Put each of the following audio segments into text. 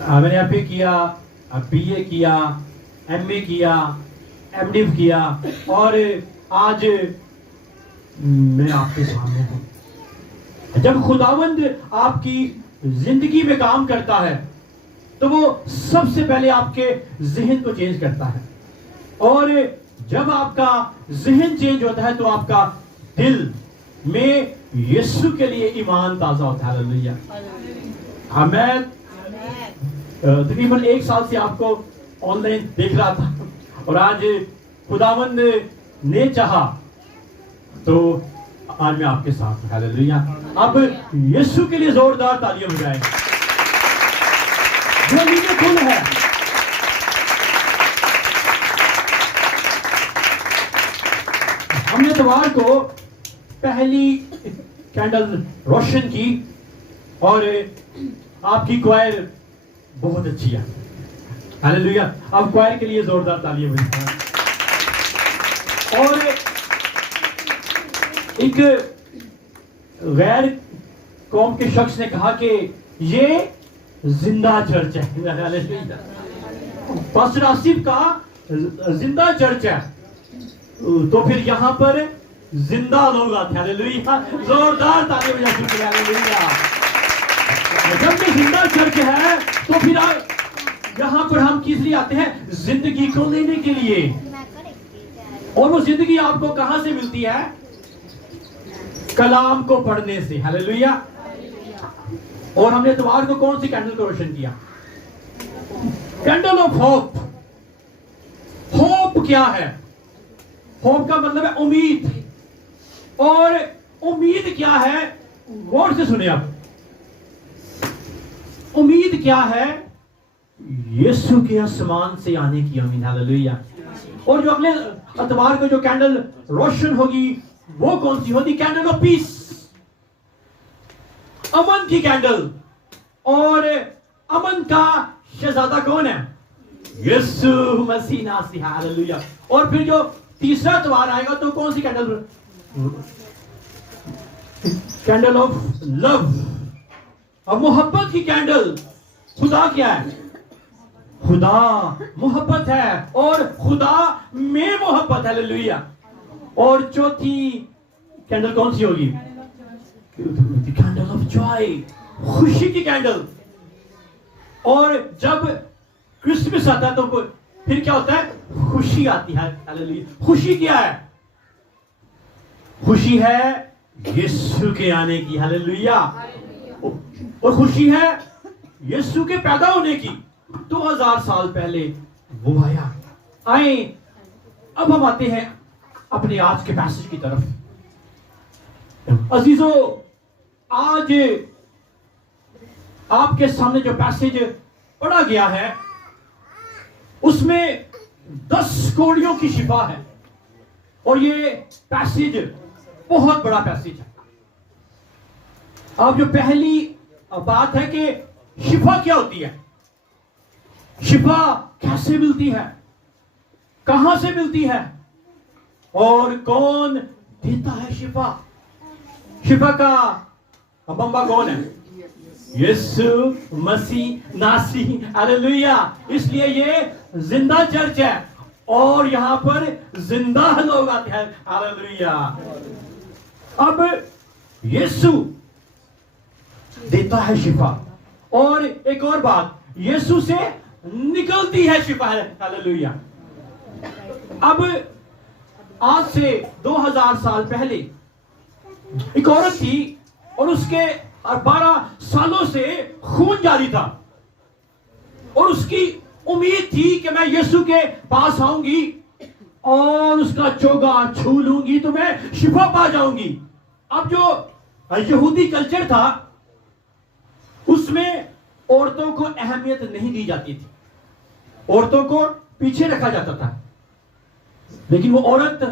میں نے FA کیا, BA کیا, MA کیا, MDiv کیا, اور آج میں آپ کے سامنے ہوں. جب خداوند آپ کی زندگی میں کام کرتا ہے تو وہ سب سے پہلے آپ کے ذہن کو چینج کرتا ہے, اور جب آپ کا ذہن چینج ہوتا ہے تو آپ کا دل میں یسوع کے لیے ایمان تازہ ہوتا ہے. ہالیلویہ. میں تقریباً 1 سال سے آپ کو آن لائن دیکھ رہا تھا, اور آج خداوند نے چاہا تو آج میں آپ کے ساتھ ہوں. ہیلیلویہ. اب یسوع کے لیے زوردار تالیاں ہو جائیں. جو نیچے کھل ہے, ہم نے اتوار کو پہلی کینڈل روشن کی, اور آپ کی کوائر بہت اچھی ہے. ہیلیلویہ. اب کوائر کے لیے زوردار تالیاں بجائیں. اور ایک غیر قوم کے شخص نے کہا کہ یہ زندہ چرچ ہے. پاسٹر آصف کا زندہ چرچ ہے, تو پھر یہاں پر زندہ لوگ آتے ہیں. ہیلیلویہ. زوردار تالیاں بجائیں. ہیلیلویہ. جب یہ زندہ چرچ ہے تو پھر یہاں پر ہم کس لیے آتے ہیں؟ زندگی کو لینے کے لیے. اور وہ زندگی آپ کو کہاں سے ملتی ہے؟ کلام کو پڑھنے سے. ہیلیلویہ. اور ہم نے اتوار کو کون سی کینڈل کو روشن کیا؟ Candle of hope. ہوپ کیا ہے؟ ہوپ کا مطلب ہے امید. اور امید کیا ہے؟ غور سے سنیں آپ. امید کیا ہے؟ یسوع کے آسمان سے آنے کی امید. ہیلیلویہ. اور جو اگلے اتوار کو جو کینڈل روشن ہوگی وہ کون سی ہوگی؟ Candle of peace. امن کی کینڈل. اور امن کا شہزادہ کون ہے؟ یسوع مسیح ناصری. ہیلیلویہ. اور پھر جو تیسرا اتوار آئے گا تو کون سی کینڈل؟ Candle of love. اب محبت کی کینڈل. خدا کیا ہے؟ خدا محبت ہے, اور خدا میں محبت. ہیلیلویہ. اور چوتھی کینڈل کون سی ہوگی؟ Candle of joy. خوشی کی کینڈل. اور جب کرسمس آتا ہے تو پھر کیا ہوتا ہے؟ خوشی آتی ہے. ہیلیلویہ. خوشی کیا ہے؟ خوشی ہے یسوع کے آنے کی. ہیلیلویہ. اور خوشی ہے یسوع کے پیدا ہونے کی. 2000 سال پہلے وہ آیا. آئیں اب ہم آتے ہیں اپنے آج کے پیسج کی طرف. عزیزو, آج آپ کے سامنے جو پیسج پڑھا گیا ہے اس میں 10 کوڑیوں کی شفا ہے, اور یہ پیسج بہت بڑا پیسج ہے. اب جو پہلی بات ہے کہ شفا کیا ہوتی ہے, شفا کیسے ملتی ہے, کہاں سے ملتی ہے, اور کون دیتا ہے شفا. شفا کا بمبا کون ہے؟ یسوع مسیح ناصری. ہیلیلویہ. اس لیے یہ زندہ چرچ ہے, اور یہاں پر زندہ لوگ آتے ہیں. ہیلیلویہ. اب یسوع دیتا ہے شفا, اور ایک اور بات, یسوع سے نکلتی ہے شفا. ہیلیلویہ. اب آج سے 2000 سال پہلے ایک عورت تھی, اور اس کے 12 سالوں سے خون جاری تھا, اور اس کی امید تھی کہ میں یسوع کے پاس آؤں گی اور اس کا چوگا چھو لوں گی تو میں شفا پا جاؤں گی. اب جو یہودی کلچر تھا اس میں عورتوں کو اہمیت نہیں دی جاتی تھی, عورتوں کو پیچھے رکھا جاتا تھا. لیکن وہ عورت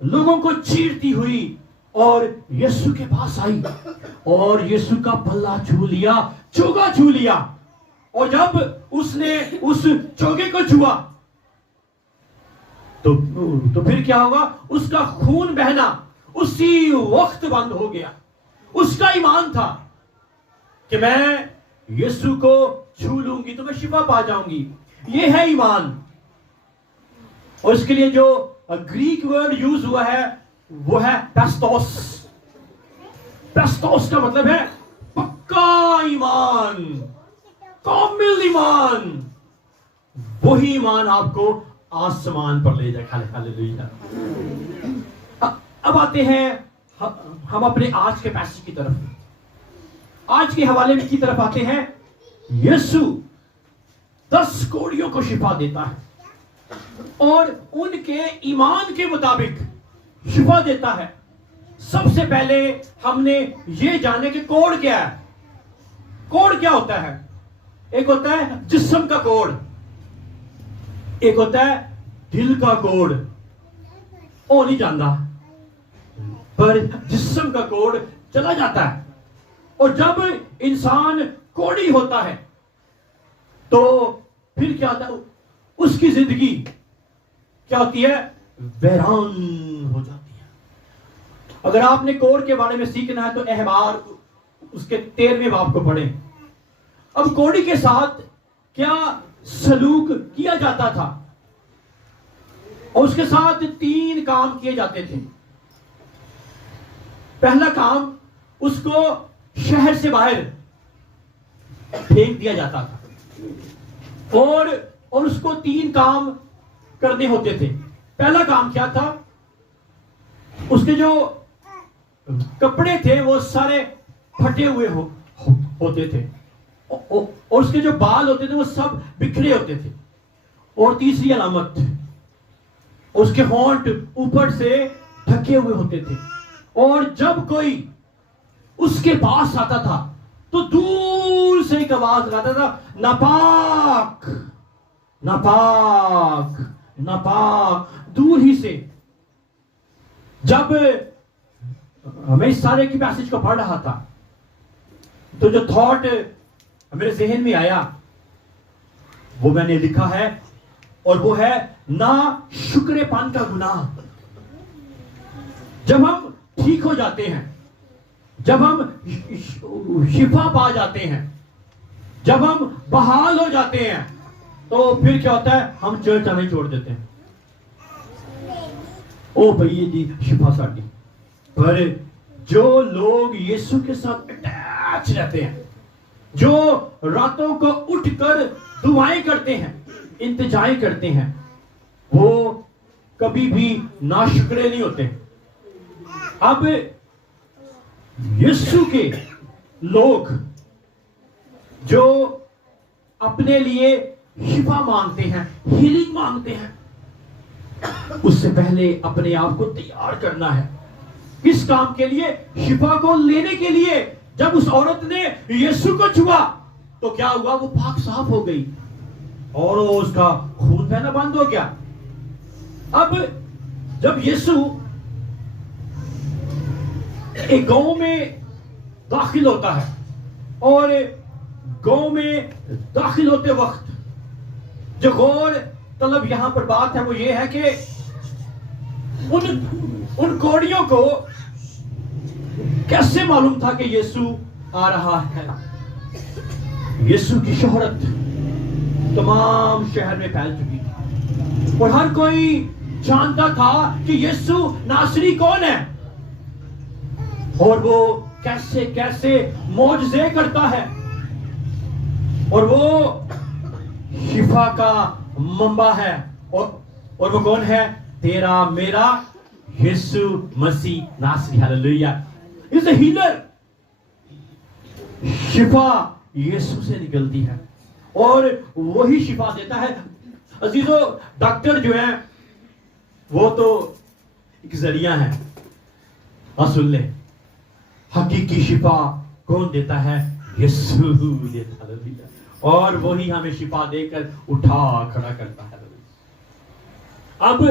لوگوں کو چیرتی ہوئی اور یسوع کے پاس آئی, اور یسوع کا پلہ چھو لیا, چوگا چھو لیا. اور جب اس نے اس چوگے کو چھوا تو پھر کیا ہوگا؟ اس کا خون بہنا اسی وقت بند ہو گیا. اس کا ایمان تھا کہ میں یسوع کو چھو لوں گی تو میں شفا پا جاؤں گی. یہ ہے ایمان. اور اس کے لیے جو گریک ورڈ یوز ہوا ہے وہ ہے پیسٹوس. پیسٹوس کا مطلب ہے پکا ایمان, کامل ایمان. وہی ایمان آپ کو آسمان پر لے جائے. ہاللیلویا. اب آتے ہیں ہم اپنے آج کے پیسج کی طرف. آج کے حوالے کی طرف آتے ہیں. یسو 10 کوڑیوں کو شفا دیتا ہے اور ان کے ایمان کے مطابق شفا دیتا ہے. سب سے پہلے ہم نے یہ جانے کہ کوڑ کیا ہے. کوڑ کیا ہوتا ہے؟ ایک ہوتا ہے جسم کا کوڑ, ایک ہوتا ہے دل کا کوڑ. وہ نہیں جانتا, پر جسم کا کوڑ چلا جاتا ہے. اور جب انسان کوڑی ہوتا ہے تو پھر کیا ہوتا ہے؟ اس کی زندگی کیا ہوتی ہے؟ ویران ہو جاتی ہے. اگر آپ نے کوڑ کے بارے میں سیکھنا ہے تو احبار اس کے 13ویں باب کو پڑھیں. اب کوڑی کے ساتھ کیا سلوک کیا جاتا تھا, اور اس کے ساتھ 3 کام کیے جاتے تھے. پہلا کام, اس کو شہر سے باہر پھینک دیا جاتا تھا, اور اس کو 3 کام کرنے ہوتے تھے. پہلا کام کیا تھا؟ اس کے جو کپڑے تھے وہ سارے پھٹے ہوئے ہوتے تھے, اور اس کے جو بال ہوتے تھے وہ سب بکھرے ہوتے تھے. اور تیسری علامت, اس کے ہونٹ اوپر سے ڈھکے ہوئے ہوتے تھے. اور جب کوئی اس کے پاس آتا تھا تو دور سے ایک آواز لگاتا تھا, ناپاک ناپاک ناپاک. دور ہی سے. جب میں اس سارے کی پیسج کو پڑھ رہا تھا تو جو تھاٹ میرے ذہن میں آیا وہ میں نے لکھا ہے, اور وہ ہے نا شکر پان کا گناہ. جب ہم ٹھیک ہو جاتے ہیں, جب ہم شفا پا جاتے ہیں, جب ہم بحال ہو جاتے ہیں, تو پھر کیا ہوتا ہے؟ ہم چرچ آنا چھوڑ دیتے ہیں. او بھائی جی شفا ساٹی. پر جو لوگ یسوع کے ساتھ اٹیچ رہتے ہیں, جو راتوں کو اٹھ کر دعائیں کرتے ہیں, التجائیں کرتے ہیں, وہ کبھی بھی ناشکرے نہیں ہوتے. اب یسوع کے لوگ جو اپنے لیے شفا مانگتے ہیں, ہیلنگ مانگتے ہیں, اس سے پہلے اپنے آپ کو تیار کرنا ہے. کس کام کے لیے؟ شفا کو لینے کے لیے. جب اس عورت نے یسوع کو چھوا تو کیا ہوا؟ وہ پاک صاف ہو گئی اور اس کا خون بہنا بند ہو گیا. اب جب یسوع ایک گاؤں میں داخل ہوتا ہے, اور گاؤں میں داخل ہوتے وقت جو غور طلب یہاں پر بات ہے وہ یہ ہے کہ ان کوڑیوں کو کیسے معلوم تھا کہ یسوع آ رہا ہے؟ یسوع کی شہرت تمام شہر میں پھیل چکی تھی, اور ہر کوئی جانتا تھا کہ یسوع ناصری کون ہے, اور وہ کیسے کیسے معجزے کرتا ہے, اور وہ شفا کا منبع ہے. اور وہ کون ہے؟ تیرا میرا یسوع مسیح ناصری. ہاللیلویا. از اے ہیلر. شفا یسوع سے نکلتی ہے اور وہی شفا دیتا ہے. عزیزو, ڈاکٹر جو ہیں وہ تو ایک ذریعہ ہے. سن لیں, حقیقی شفا کون دیتا ہے؟ یسوع دیتا ہے, اور وہی ہمیں شفا دے کر اٹھا کھڑا کرتا ہے. اب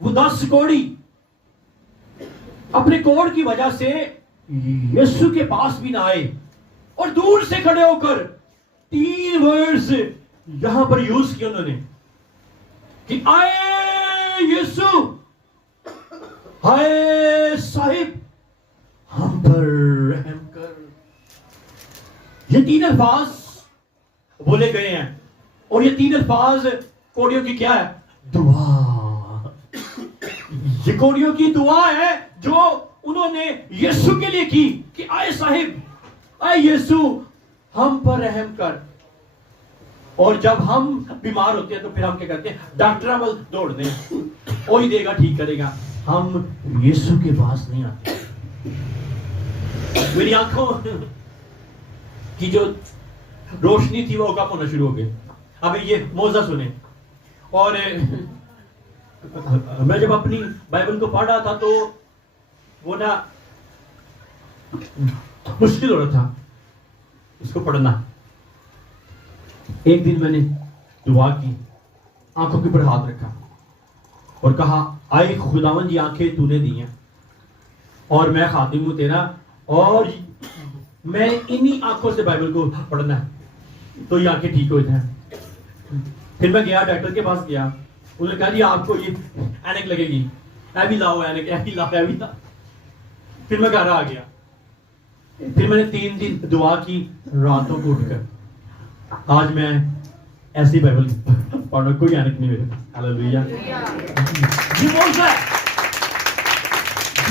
وہ 10 کوڑی اپنے کوڑ کی وجہ سے یسوع کے پاس بھی نہ آئے, اور دور سے کھڑے ہو کر 3 ورڈز یہاں پر یوز کیا انہوں نے کہ آئے یسوع, آئے صاحب, ہم پر رحم کر. یہ 3 الفاظ بولے گئے ہیں. اور یہ 3 الفاظ کوڑیوں کی کیا ہے؟ دعا. یہ کوڑیوں کی دعا ہے جو انہوں نے یسوع کے لیے کی کہ آئے صاحب، آئے یسوع ہم پر رحم کر. اور جب ہم بیمار ہوتے ہیں تو پھر ہم کیا کرتے ہیں؟ ڈاکٹر میں دوڑتے ہیں، وہی دے گا، ٹھیک کرے گا. ہم یسوع کے پاس نہیں آتے. میری آنکھوں کی جو روشنی تھی وہ کم ہونا شروع ہو گئی. اب یہ موضوع سنیں. اور میں جب اپنی بائبل کو پڑھ رہا تھا تو وہ نا مشکل ہو رہا تھا اس کو پڑھنا. ایک دن میں نے دعا کی، آنکھوں کے اوپر ہاتھ رکھا اور کہا آئے خداوند یہ آنکھیں تو نے دی ہیں اور میں خادم ہوں تیرا اور میں انہی آنکھوں سے بائبل کو پڑھنا ہے تو یہ آنکھیں ٹھیک ہو جائیں. پھر میں گیا ڈاکٹر کے پاس گیا، انہوں نے کہا جی آپ کو یہ اینک لگے گی، اے بھی لاؤ اینک، اے بھی لاؤ، اے بھی لاؤ. پھر میں گھر آ گیا. پھر میں نے 3 دن دعا کی راتوں کو اٹھ کر. آج میں ایسی بائبل پڑھنا، کوئی اینک نہیں میرے. ہاللیلویہ. یہ موضوع ہے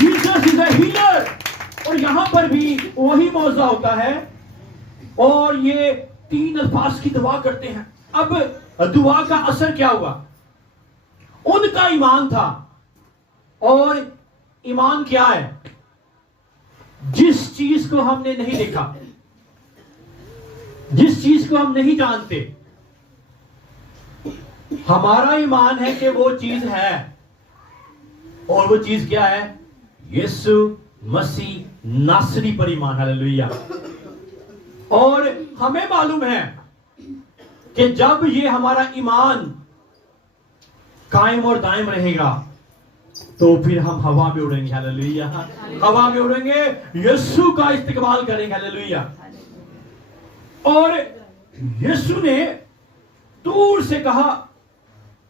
جیسس از اے ہیلر. اور یہاں پر بھی وہی موضوع ہوتا ہے اور یہ 3 الفاظ کی دعا کرتے ہیں. اب دعا کا اثر کیا ہوا؟ ان کا ایمان تھا. اور ایمان کیا ہے؟ جس چیز کو ہم نے نہیں دیکھا، جس چیز کو ہم نہیں جانتے، ہمارا ایمان ہے کہ وہ چیز ہے. اور وہ چیز کیا ہے؟ یسوع مسیح ناصری پر ایمان. ہاللیلویہ. اور ہمیں معلوم ہے کہ جب یہ ہمارا ایمان قائم اور دائم رہے گا تو پھر ہم ہوا میں اڑیں گے. ہاللیلویہ. ہوا میں اڑیں گے، یسوع کا استقبال کریں گے. ہاللیلویہ. اور یسوع نے دور سے کہا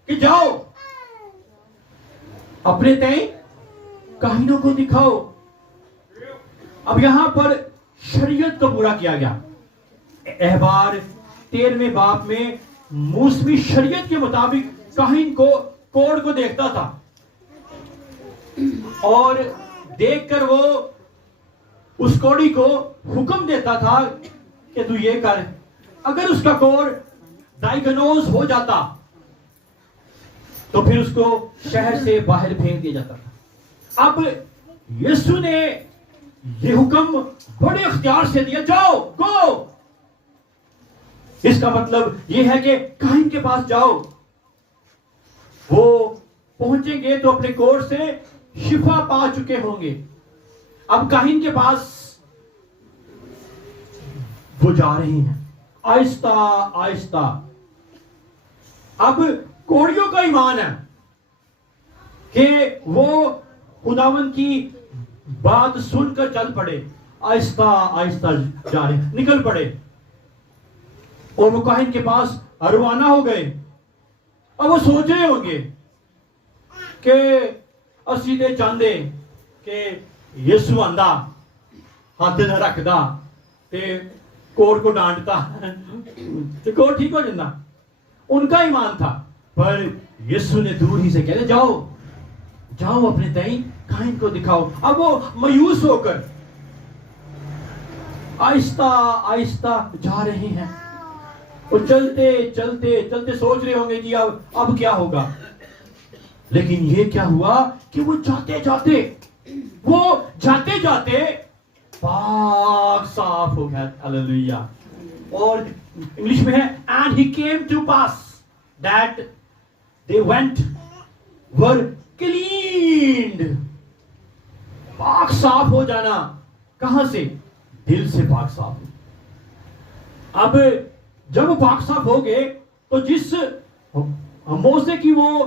کہ جاؤ اپنے تئیں کاہنوں کو دکھاؤ. اب یہاں پر شریعت کو پورا کیا گیا. احبار 13ویں باب میں موسمی شریعت کے مطابق کاہن کو کوڑ کو دیکھتا تھا اور دیکھ کر وہ اس کوڑی کو حکم دیتا تھا کہ تو یہ کر. اگر اس کا کوڑ ڈائیگنوز ہو جاتا تو پھر اس کو شہر سے باہر پھینک دیا جاتا تھا. اب یسوع نے یہ حکم بڑے اختیار سے دیا، جاؤ، گو. اس کا مطلب یہ ہے کہ کاہن کے پاس جاؤ. وہ پہنچیں گے تو اپنے کوڑ سے شفا پا چکے ہوں گے. اب کاہن کے پاس وہ جا رہے ہیں آہستہ آہستہ. اب کوڑیوں کا ایمان ہے کہ وہ خداوند کی بات سن کر چل پڑے، آہستہ آہستہ جا رہے، نکل پڑے اور وہ کاہن کے پاس روانہ ہو گئے. اب وہ سوچ رہے ہوں گے کہ اسی دے چاہتے کہ یسوع آندا ہاتھ نہ رکھدا تے کوڑ کو ڈانٹتا تے کوڑ ٹھیک ہو جاتا. ان کا ایمان تھا. پر یسوع نے دور ہی سے کہہ دیا جاؤ جاؤ اپنے تئیں کاہن کو دکھاؤ. اب وہ مایوس ہو کر آہستہ آہستہ جا رہے ہیں اور چلتے چلتے چلتے سوچ رہے ہوں گے جی اب کیا ہوگا. لیکن یہ کیا ہوا کہ وہ جاتے جاتے پاک صاف ہو گیا. ہاللیلویہ. اور انگلش میں ہے and he came to pass that they went were cleaned. پاک صاف ہو جانا کہاں سے؟ دل سے پاک صاف ہو. اب جب وہ پاک صاف ہو گئے تو جس موضوع کی وہ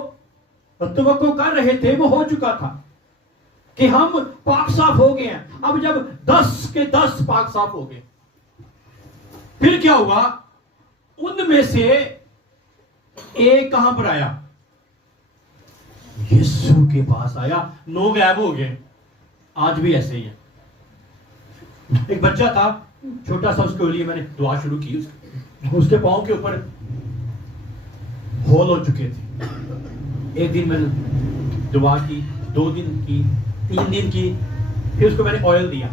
توقع کر رہے تھے وہ ہو چکا تھا کہ ہم پاک صاف ہو گئے ہیں. اب جب 10 کے 10 پاک صاف ہو گئے پھر کیا ہوا؟ ان میں سے ایک کہاں پر آیا؟ یسوع کے پاس آیا. 9 غائب ہو گئے. آج بھی ایسے ہی ہے. ایک بچہ تھا چھوٹا سا، اس کے لیے میں نے دعا شروع کی. اس کے پاؤں کے اوپر ہول ہو چکے تھے. ایک دن میں نے دعا کی, 2 دن کی, 3 دن کی, پھر اس کو میں نے آئل دیا.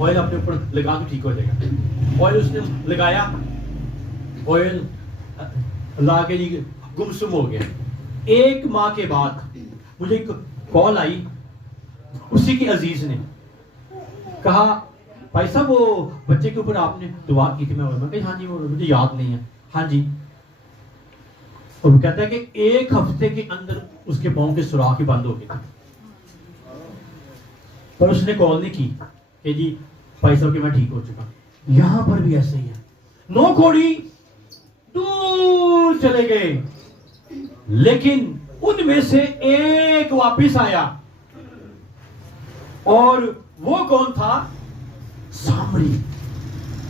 آئل اپنے اوپر لگا تو ٹھیک ہو جائے گا. آئل اس نے لگایا, آئل لا کے جی گمسم ہو گیا. 1 ماہ کے بعد مجھے کال آئی اسی کے عزیز نے, کہا بھائی صاحب وہ بچے کے اوپر آپ نے دعا کی تھی. میں کہا ہاں جی وہ مجھے یاد نہیں ہے. ہاں جی. اور وہ کہتا ہے کہ 1 ہفتے کے اندر اس کے پاؤں کے سوراخ ہی بند ہو گئے تھے. پر اس نے کال نہیں کی کہ جی بھائی صاحب کہ میں ٹھیک ہو چکا. یہاں پر بھی ایسے ہی ہے. 9 کوڑی دور چلے گئے, لیکن ان میں سے ایک واپس آیا. اور وہ کون تھا؟ سامری.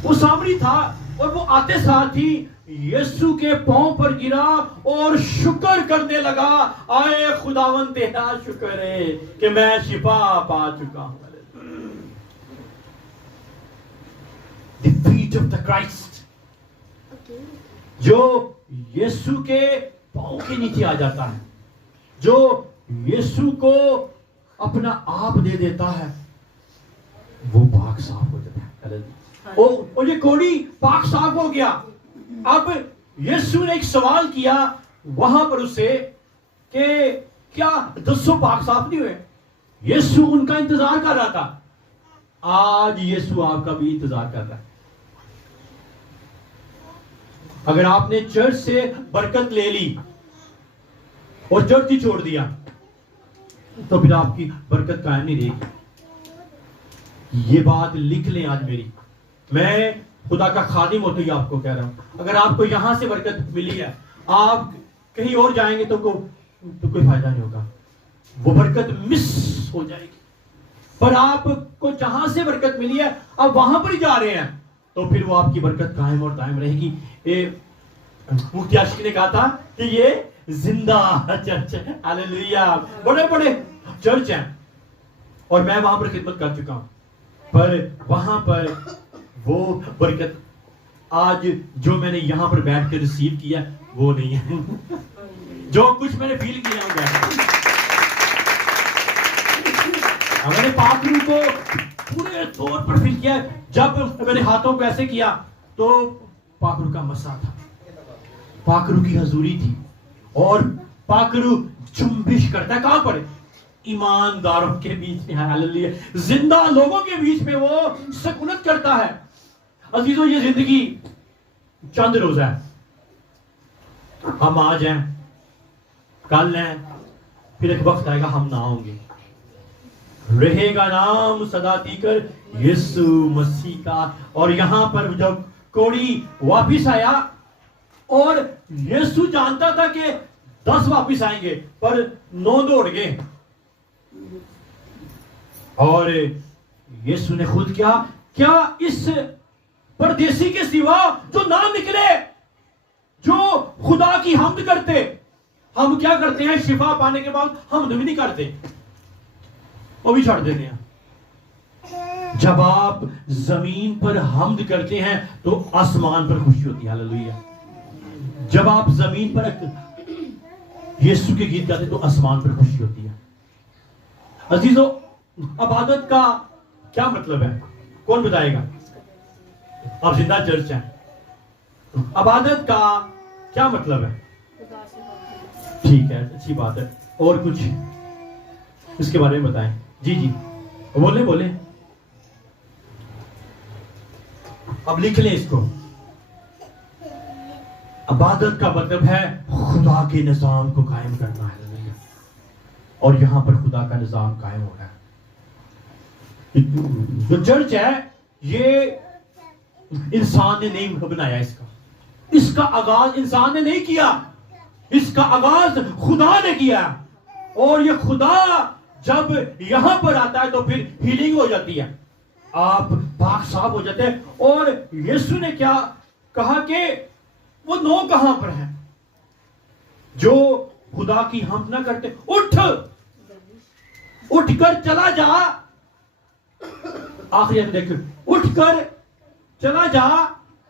وہ سامری تھا اور وہ آتے ساتھ ہی یسوع کے پاؤں پر گرا اور شکر کرنے لگا, آئے خداوند تیرا شکر ہے کہ میں شفا پا چکا ہوں. The feet of the Christ, جو یسوع کے پاؤں کے نیچے آ جاتا ہے, جو یسوع کو اپنا آپ دے دیتا ہے, وہ پاک صاف ہو جاتا ہے. اور یہ کوڑی پاک صاف ہو گیا. اب یسوع نے ایک سوال کیا وہاں پر اس سے کہ کیا 200 پاک صاف نہیں ہوئے؟ یسوع ان کا انتظار کر رہا تھا. آج یسوع آپ کا بھی انتظار کر رہا ہے. اگر آپ نے چرچ سے برکت لے لی اور چرچ ہی چھوڑ دیا تو پھر آپ کی برکت قائم نہیں رہے گی. یہ بات لکھ لیں آج میری, میں خدا کا خادم ہوتے ہی آپ کو کہہ رہا ہوں. اگر آپ کو یہاں سے برکت ملی ہے, آپ کہیں اور جائیں گے تو کوئی فائدہ نہیں ہوگا, وہ برکت مس ہو جائے گی. پر آپ کو جہاں سے برکت ملی ہے آپ وہاں پر ہی جا رہے ہیں تو پھر وہ آپ کی برکت قائم اور دائم رہے گی. مفتی عاشقی نے کہا تھا کہ یہ زندہ چرچ ہے. ہاللیلویہ. بڑے بڑے چرچ ہیں اور میں وہاں پر خدمت کر چکا ہوں, پر وہاں پر وہ برکت آج جو میں نے یہاں پر بیٹھ کے ریسیو کیا وہ نہیں ہے. جو کچھ میں نے فیل کیا ہوں میں نے پاک روح کو پورے طور پر فیل کیا. جب میں نے ہاتھوں کو ایسے کیا تو پاک روح کا مسا تھا, پاک روح کی حضوری تھی. اور پاک روح جنبش کرتا ہے کہاں پر؟ ایمانداروں کے بیچ میں. ہاللیلویہ. زندہ لوگوں کے بیچ میں وہ سکونت کرتا ہے. عزیزو یہ زندگی چند روز ہے. ہم آج ہیں, کل ہیں, پھر ایک وقت آئے گا ہم نہ ہوں گے. رہے گا نام صدا تیکر یسوع مسیح کا. اور یہاں پر جب کوڑی واپس آیا اور یسوع جانتا تھا کہ 10 واپس آئیں گے پر 9 دوڑ گئے. اور یسوع نے خود کیا اس پردیسی کے سوا جو نہ نکلے, جو خدا کی حمد کرتے. ہم کیا کرتے ہیں شفا پانے کے بعد حمد بھی نہیں کرتے, وہ بھی چھوڑ دیتے ہیں. جب آپ زمین پر حمد کرتے ہیں تو آسمان پر خوشی ہوتی ہے. ہاللیلویہ. جب آپ زمین پر یسوع کے گیت گاتے ہیں تو آسمان پر خوشی ہوتی ہے. عزیزو عبادت کا کیا مطلب ہے کون بتائے گا؟ آپ زندہ چرچ ہیں, عبادت کا کیا مطلب ہے؟ ٹھیک ہے, اچھی بات ہے. اور کچھ اس کے بارے میں بتائیں. جی بولیں. اب لکھ لیں اس کو. عبادت کا مطلب ہے خدا کے نظام کو قائم کرنا ہے. اور یہاں پر خدا کا نظام قائم ہو رہا ہے. جو چرچ ہے یہ انسان نے نہیں بنایا. اس کا آغاز انسان نے نہیں کیا, اس کا آغاز خدا نے کیا. اور یہ خدا جب یہاں پر آتا ہے تو پھر ہیلنگ ہو جاتی ہے, آپ پاک صاف ہو جاتے ہیں. اور یسوع نے کیا کہا کہ وہ 9 کہاں پر ہیں جو خدا کی حمد نہ کرتے؟ اٹھ کر چلا جا. آخری دیکھ, اٹھ کر چلا جا,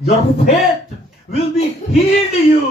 Your faith will be healed you.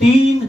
3